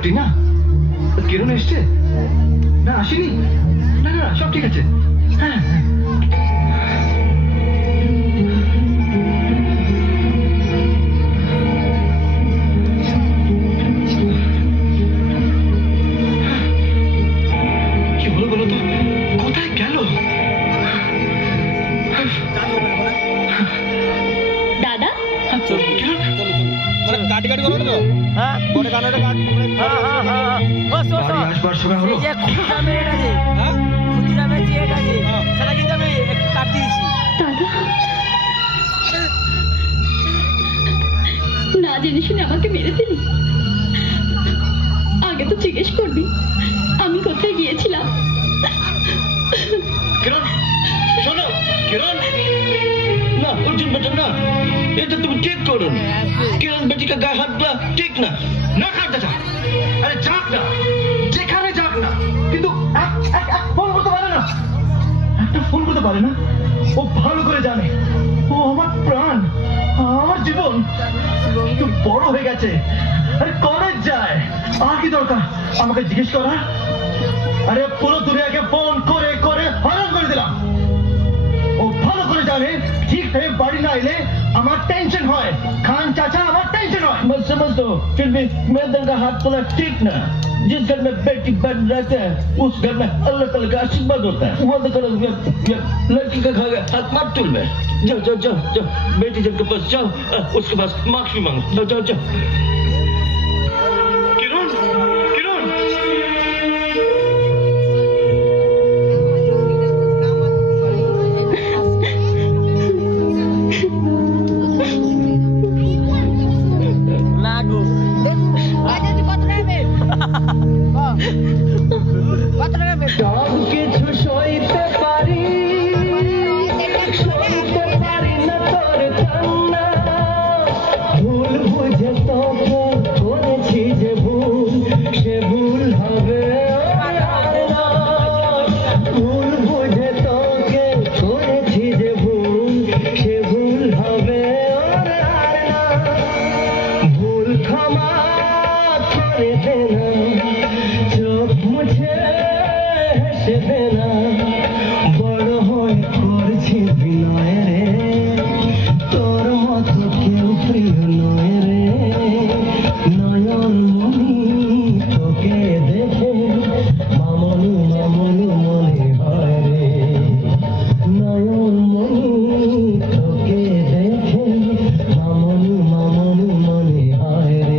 একটি না? কিরণ এসছে না? আসেনি? না না সব ঠিক আছে। হ্যাঁ হ্যাঁ কি হলো বলো তো? কোথায় গেল? দাদা কাটি কাটি করো তো। হ্যাঁ বড় কানাটা কাট। হ্যাঁ বাড়ি আসবার সময় হলো। এই যে খুঁটি দামের এটা যে হ্যাঁ খুঁটি দামের যে এটা যে সেটা কিন্তু আমি একটু কাট দিয়েছি। দাদা না জেনে শুনে আমাকে মেরে দিলি। আগে তো জিজ্ঞেস করবি আমি কোথায় গিয়েছিলাম। কিরণ শোনো, কিরণ না, অর্জুন বেটা না, এটা তুমি ঠিক করো না। কিরণ বেটিকে গায়ে হাত দেওয়া ঠিক না। না কাটতে যা, আরে যাক না, যেখানে যাক না, কিন্তু এক ফোন করতে পারে না, একটা ফোন করতে পারে না। ও ভালো করে জানে ও আমার প্রাণ, আমার জীবন। একটু বড় হয়ে গেছে, আরে কলেজ যায়, আর কি দরকার আমাকে জিজ্ঞেস করা? আরে পুরো দুনিয়াকে ফোন করে করে হয়রান করে দিলাম। ও ভালো করে জানে ঠিক হয়ে বাড়ি না এলে আমার টেंशन হয়। खान चाचा আমার टेंशन হয়। मैं समझ दो, फिर भी मेरे दिल का हाथ तोड़ा ठीक ना। जिस घर में बेटी बन रहते हैं उस घर में अल्लाह ताला का आशीर्वाद होता है। वो तो लड़की का खा गया हाथ मत तुल में। जाओ जाओ जाओ जाओ बेटी जब के पास जाओ, उसके पास माफी मांगो। जाओ जाओ जाओ। किरण किरण সব কিছু সইতে পারি, সইতে পারি না তোর কান্না। ভুল বুঝে তোকে করেছি যে ভুল, সে ভুল হবে আর না। ভুল বুঝে তোকে করেছি যে ভুল, সে ভুল হবে আর না। ভুল ক্ষমা করে দে না, চোখ মুছে হেসে দে না। বড় হয়ে করছি বিনয় রে, তোর মতো কেউ প্রিয় নয় রে। নয়ন মনি তোকে দেখে মামনি মামনি মনে হয় রে। নয়ন মনি তোকে দেখে মামনি মামনি মনে হয় রে।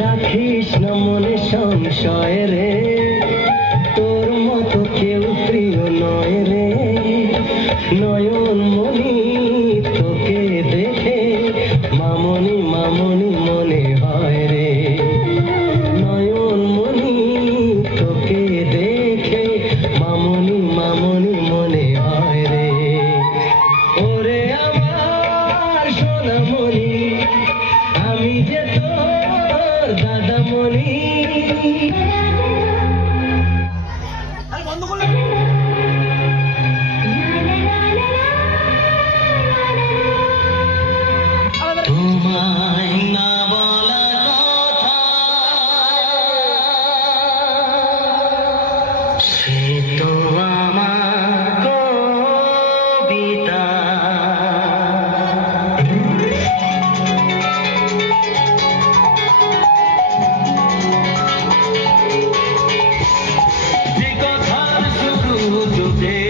রাখিস না মনে সংশয় রে, তোর মতো কেউ প্রিয় নয় রে। নয়ন মনি তোকে দেখে মামনি মামনি মনে হয় রে। নয়ন মনি তোকে দেখে মামনি মামনি মনে হয় রে। ওরে আমার সোনামণি, আমি যে তোর দাদামণি। সে তো আমার কবিতা। যে কথার শুরু যুগে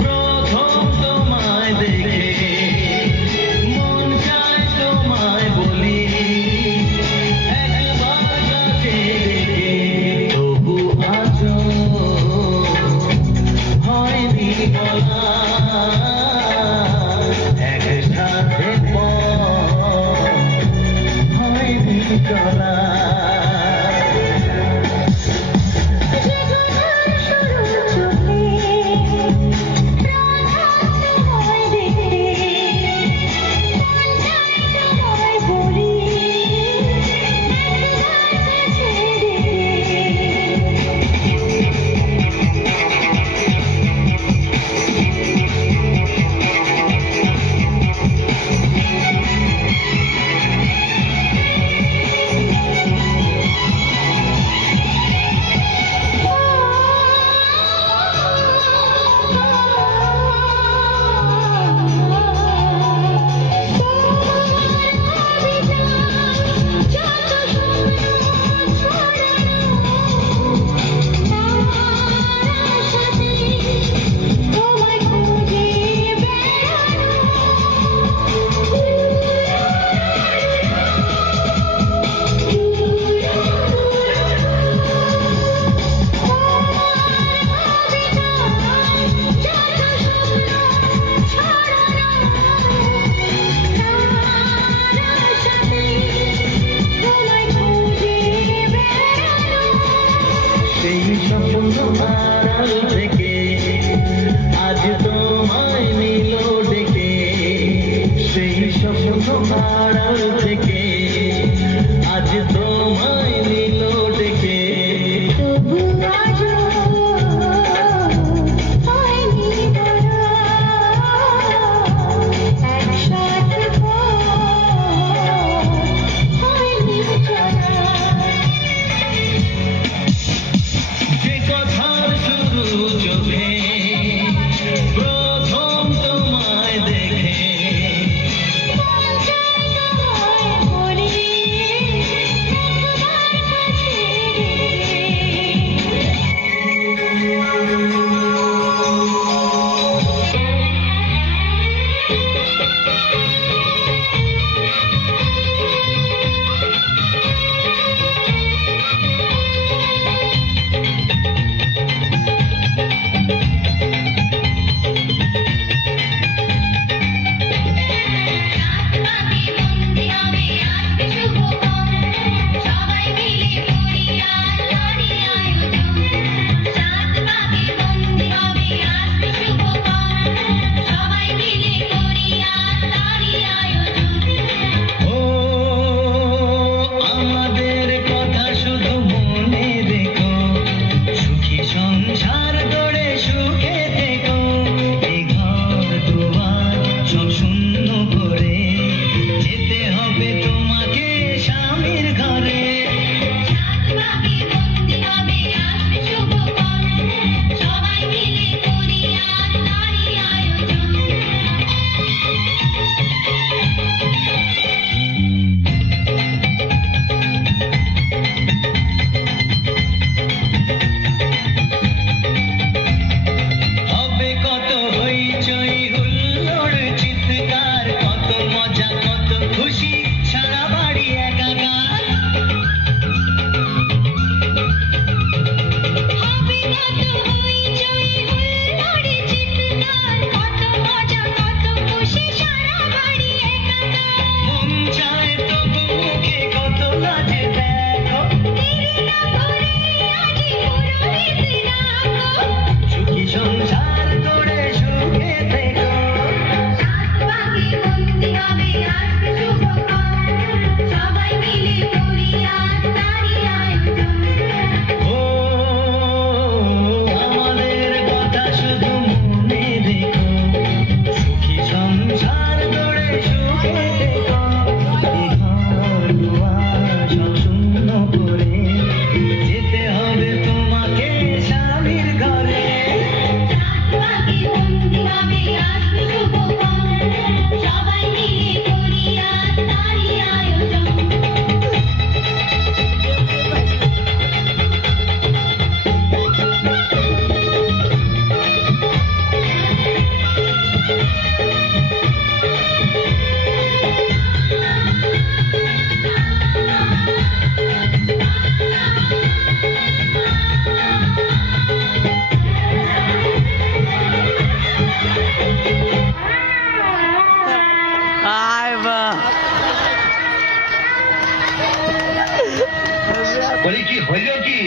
প্রথম তোমায় দেখে মন চায় তোমায় বলি একবার কাছে ডেকে, তবু আজও হয়নি বলা একসাথে হয়নি চলা। সেই স্বপ্ন আড়াল থেকে আজ তোমায় নিল ডেকে, সেই স্বপ্ন আড়াল থেকে আজ তোমায় নিল ডেকে, তবু আজও হয়নি বলা একসাথে হয়নি চলা। যে কথার শুরু চোখে প্রথম তোমায় দেখে মন চায় তোমায়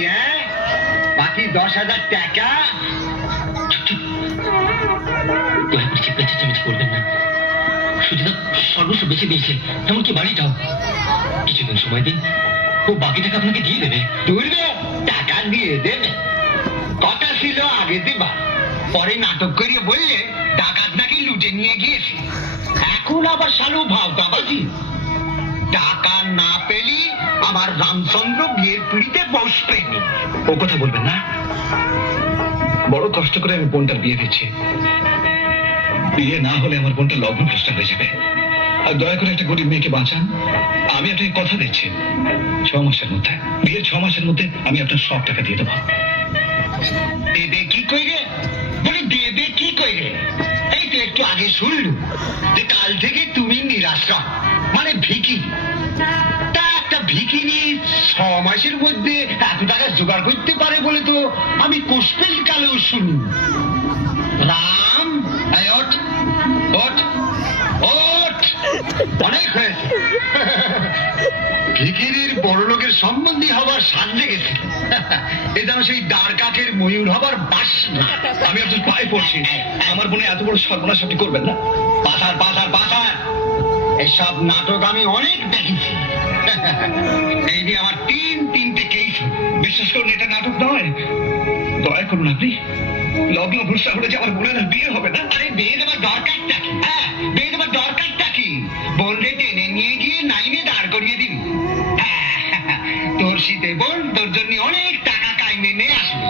হ্যাঁ? বাকি 10,000 টাকা দয়া করে চিৎকার চেঁচামেচি করবেন না। সুচিতা সর্বস্ব বেঁচে দিয়েছে, এমনকি বাড়িটাও। কিছুদিন সময় দিন, ও বাকি টাকা আপনাকে দিয়ে দেবে। তুলবে টাকা দিয়ে দেবে, কথা ছিল আগে দিবা, পরে নাটক করিয়ে বললে ডাকাত নাকি লুটে নিয়ে গিয়েছে। এখন আবার শালু ভাওতাবাজি। টাকা না পেলি আমার রামচন্দ্র বিয়ের পিড়িতে বসবেনি। ও কথা বলবেন না। বড় কষ্ট করে আমি বোনটার বিয়ে দিচ্ছি। বিয়ে না হলে আমার বোনটা লগ্ন ভ্রষ্ট হয়ে যাবে। আর দয়া করে একটা গরিব মেয়েকে বাঁচান। আমি আপনাকে কথা দিচ্ছি, 6 মাসের মধ্যে, বিয়ের 6 মাসের মধ্যে আমি আপনার সব টাকা দিয়ে দেবো। দেবে কি কইরে? বলি দেবে কি কইরে? এই তো একটু আগে শুনলু যে কাল থেকে তুমি নিরাশ্রম, মানে ভিকি। তা একটা ভিকিনি 6 মাসের মধ্যে এত টাকা জোগাড় করতে পারে বলে তো আমি কোষ্পেল কালেও শুনি। রাম, এই ওঠ ওঠ ওঠ, অনেক হয়েছে। ভিকিরির বড় লোকের সম্বন্ধী হবার সাজে গেছে। এ যেন সেই দ্বারকাকের ময়ূর হবার বাসনা। আমি আপনার পায়ে পড়ছি, আমার বোনে এত বড় সর্বনাশ আপনি করবেন না। পাথার পাথার পাথার, এসব নাটক আমি অনেক দেখেছি। এই নিয়ে আমার 3-3টে কেস। বিশ্বাস করুন, এটা নাটক নয়। দয়া করুন, আপনি লগ্ন ভ্রষ্ট হলে যে আমার বোনের আর বিয়ে হবে না। আরে বিয়ে দেবার দরকারটা কি? হ্যাঁ, বিয়ে দেবার দরকারটা কি? বললে টেনে নিয়ে গিয়ে নাইনে দাঁড় করিয়ে দিবি। তোর শীতে বোন তোর জন্য অনেক টাকা কাইমে নিয়ে আসবে।